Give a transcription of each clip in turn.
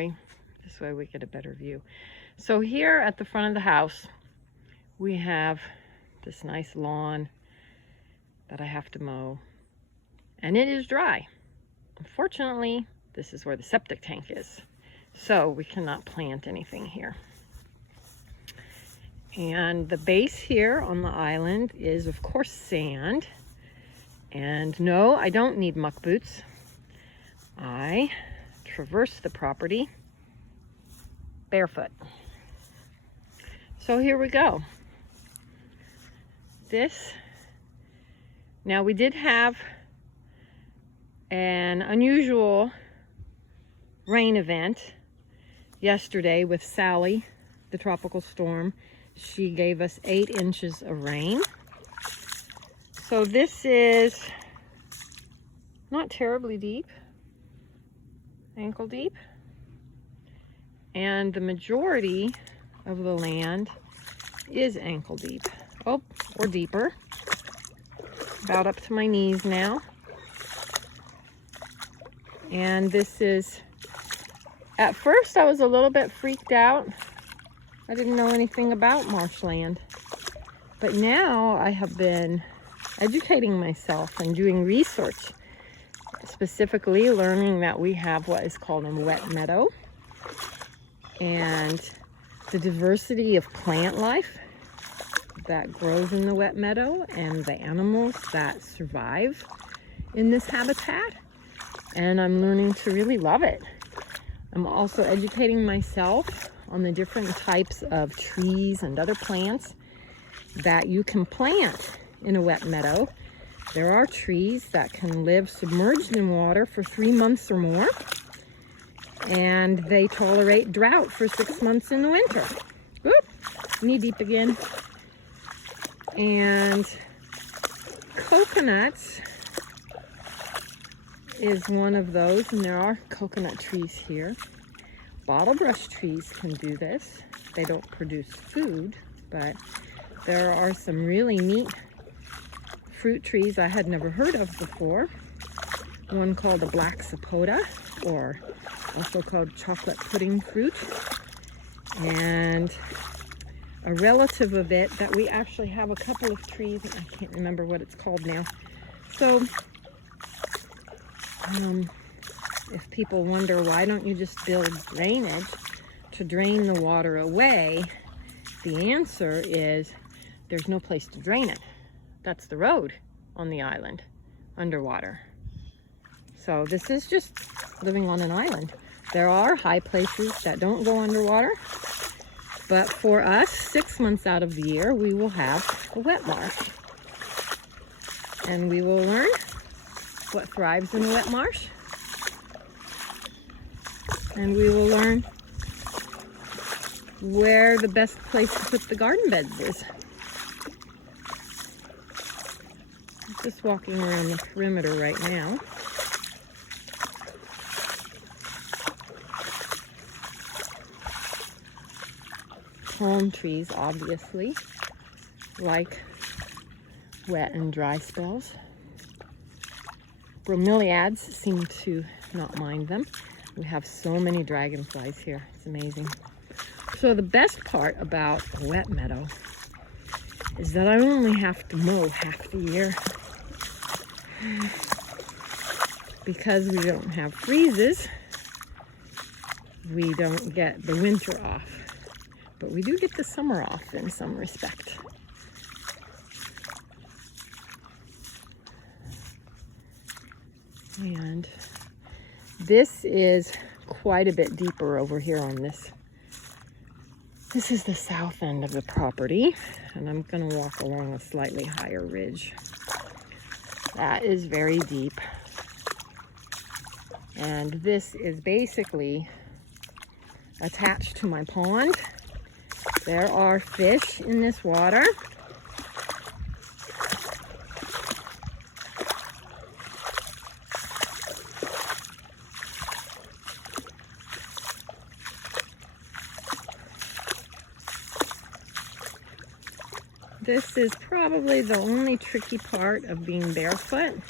Sorry. This way we get a better view. So here at the front of the house, we have this nice lawn that I have to mow. And it is dry. Unfortunately, this is where the septic tank is. So we cannot plant anything here. And the base here on the island is, of course, sand. And no, I don't need muck boots. I traverse the property barefoot. So here we go. Now we did have an unusual rain event yesterday with Sally, the tropical storm. She gave us 8 inches of rain. So this is not terribly deep, ankle deep. And the majority of the land is ankle deep. Oh, or deeper. About up to my knees now. And this is, at first I was a little bit freaked out. I didn't know anything about marshland. But now I have been educating myself and doing research, specifically learning that we have what is called a wet meadow. And the diversity of plant life that grows in the wet meadow and the animals that survive in this habitat. And I'm learning to really love it. I'm also educating myself on the different types of trees and other plants that you can plant in a wet meadow. There are trees that can live submerged in water for 3 months or more, and they tolerate drought for 6 months in the winter. Oop, knee deep again. And coconuts is one of those, and there are coconut trees here. Bottlebrush trees can do this. They don't produce food, but there are some really neat fruit trees I had never heard of before. One called the black sapota, or also called chocolate pudding fruit. And a relative of it that we actually have a couple of trees, I can't remember what it's called now. So if people wonder, why don't you just build drainage to drain the water away? The answer is there's no place to drain it. That's the road on the island, underwater. So this is just living on an island. There are high places that don't go underwater, but for us, 6 months out of the year, we will have a wet marsh. And we will learn what thrives in a wet marsh. And we will learn where the best place to put the garden beds is. I'm just walking around the perimeter right now. Palm trees, obviously, like wet and dry spells. Bromeliads seem to not mind them. We have so many dragonflies here. It's amazing. So the best part about a wet meadow is that I only have to mow half the year. Because we don't have freezes, we don't get the winter off. But we do get the summer off in some respect. And this is quite a bit deeper over here on this. This is the south end of the property, and I'm going to walk along a slightly higher ridge. That is very deep. And this is basically attached to my pond. There are fish in this water. This is probably the only tricky part of being barefoot,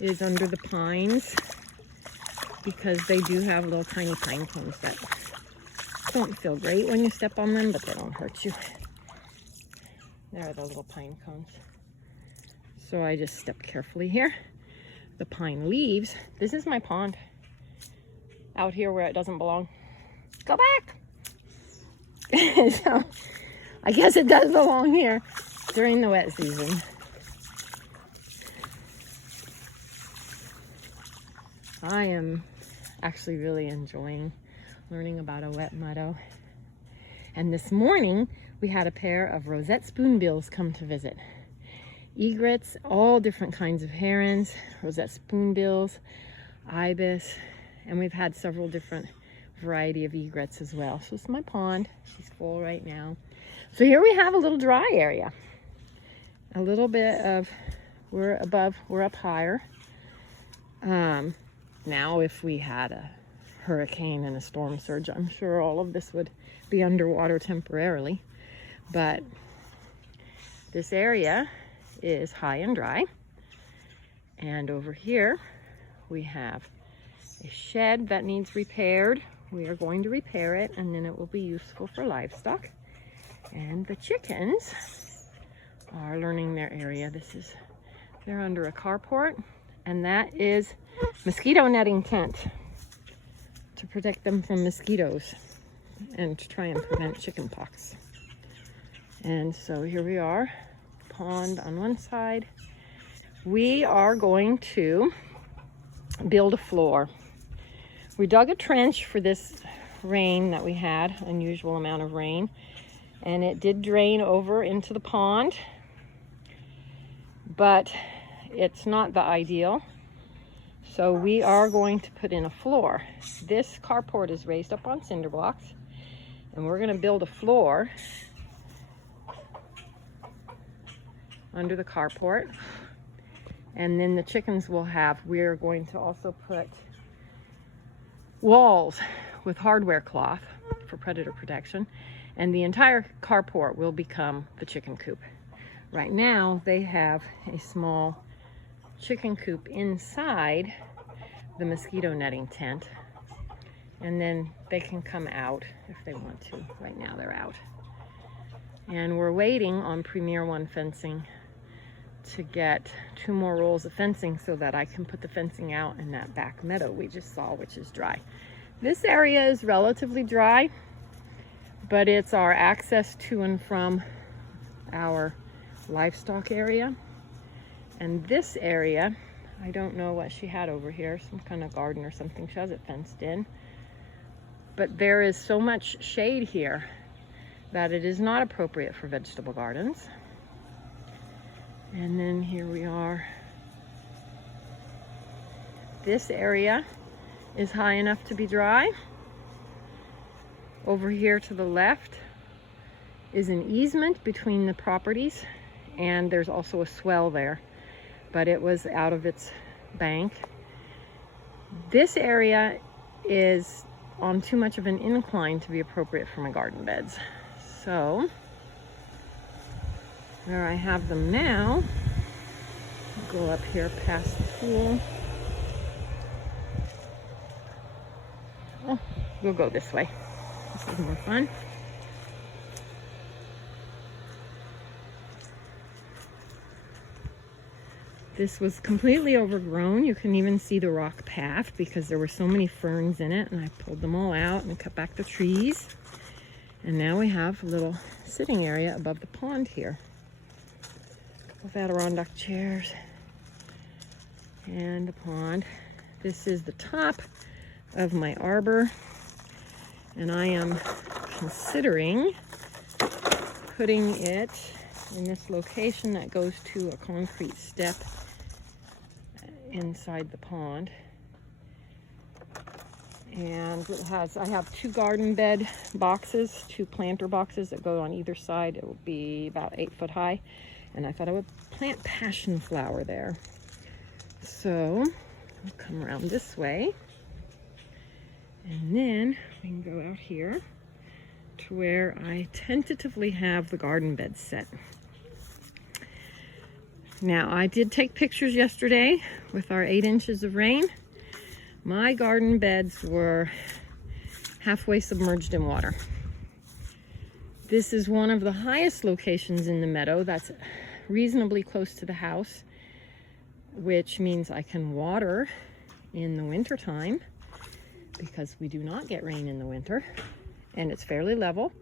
is under the pines. because they do have little tiny pine cones that don't feel great when you step on them, but they don't hurt you. There are the little pine cones. So I just step carefully here. The pine leaves. This is my pond. Out here where it doesn't belong. Go back! So, I guess it does belong here during the wet season. I am actually really enjoying learning about a wet meadow. And this morning, we had a pair of rosette spoonbills come to visit. Egrets, all different kinds of herons, rosette spoonbills, ibis, and we've had several different variety of egrets as well. So this is my pond. She's full right now. So here we have a little dry area. A little bit of, we're up higher. Now if we had a hurricane and a storm surge, I'm sure all of this would be underwater temporarily. But this area is high and dry. And over here we have a shed that needs repaired. We are going to repair it, and then it will be useful for livestock. And the chickens are learning their area. They're under a carport, and that is mosquito netting tent to protect them from mosquitoes and to try and prevent chicken pox. And so here we are, pond on one side. We are going to build a floor. We dug a trench for this rain that we had, unusual amount of rain, and it did drain over into the pond, but it's not the ideal. So we are going to put in a floor. This carport is raised up on cinder blocks, and we're going to build a floor under the carport. And then the chickens will have, we're going to also put walls with hardware cloth for predator protection, and the entire carport will become the chicken coop. Right now they have a small chicken coop inside the mosquito netting tent, and then they can come out if they want to. Right now they're out, and we're waiting on Premier One fencing to get 2 more rolls of fencing so that I can put the fencing out in that back meadow we just saw, which is dry. This area is relatively dry, but it's our access to and from our livestock area. And this area, I don't know what she had over here, some kind of garden or something. She has it fenced in. But there is so much shade here that it is not appropriate for vegetable gardens. And then here we are. This area is high enough to be dry. Over here to the left is an easement between the properties, and there's also a swell there, but it was out of its bank. This area is on too much of an incline to be appropriate for my garden beds. So where I have them now, go up here past the pool. Oh, we'll go this way. This is more fun. This was completely overgrown. You can even see the rock path because there were so many ferns in it, and I pulled them all out and cut back the trees. And now we have a little sitting area above the pond here with Adirondack chairs and the pond. This is the top of my arbor, and I am considering putting it in this location that goes to a concrete step inside the pond. And it has, I have 2 garden bed boxes, 2 planter boxes that go on either side. It will be about 8 foot high, and I thought I would plant passion flower there. So I'll come around this way, and then we can go out here to where I tentatively have the garden bed set. Now, I did take pictures yesterday with our 8 inches of rain. My garden beds were halfway submerged in water. This is one of the highest locations in the meadow that's reasonably close to the house, which means I can water in the winter time because we do not get rain in the winter, and it's fairly level.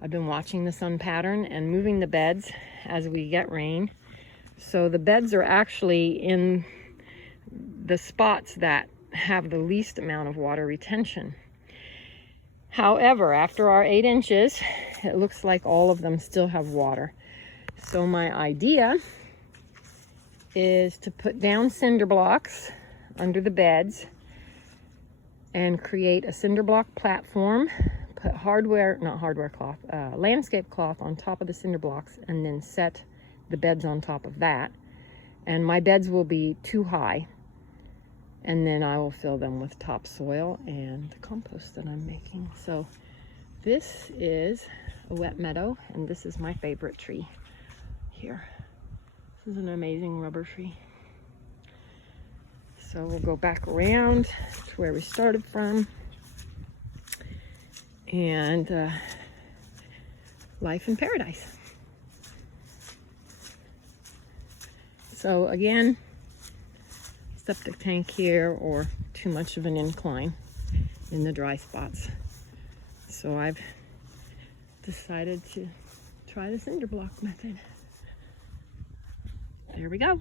I've been watching the sun pattern and moving the beds as we get rain. So the beds are actually in the spots that have the least amount of water retention. However, after our 8 inches, it looks like all of them still have water. So my idea is to put down cinder blocks under the beds and create a cinder block platform, put landscape cloth on top of the cinder blocks, and then set the beds on top of that. And my beds will be too high. And then I will fill them with topsoil and the compost that I'm making. So this is a wet meadow, and this is my favorite tree here. This is an amazing rubber tree. So we'll go back around to where we started from. And life in paradise. So again, septic tank here, or too much of an incline in the dry spots. So I've decided to try the cinder block method. There we go.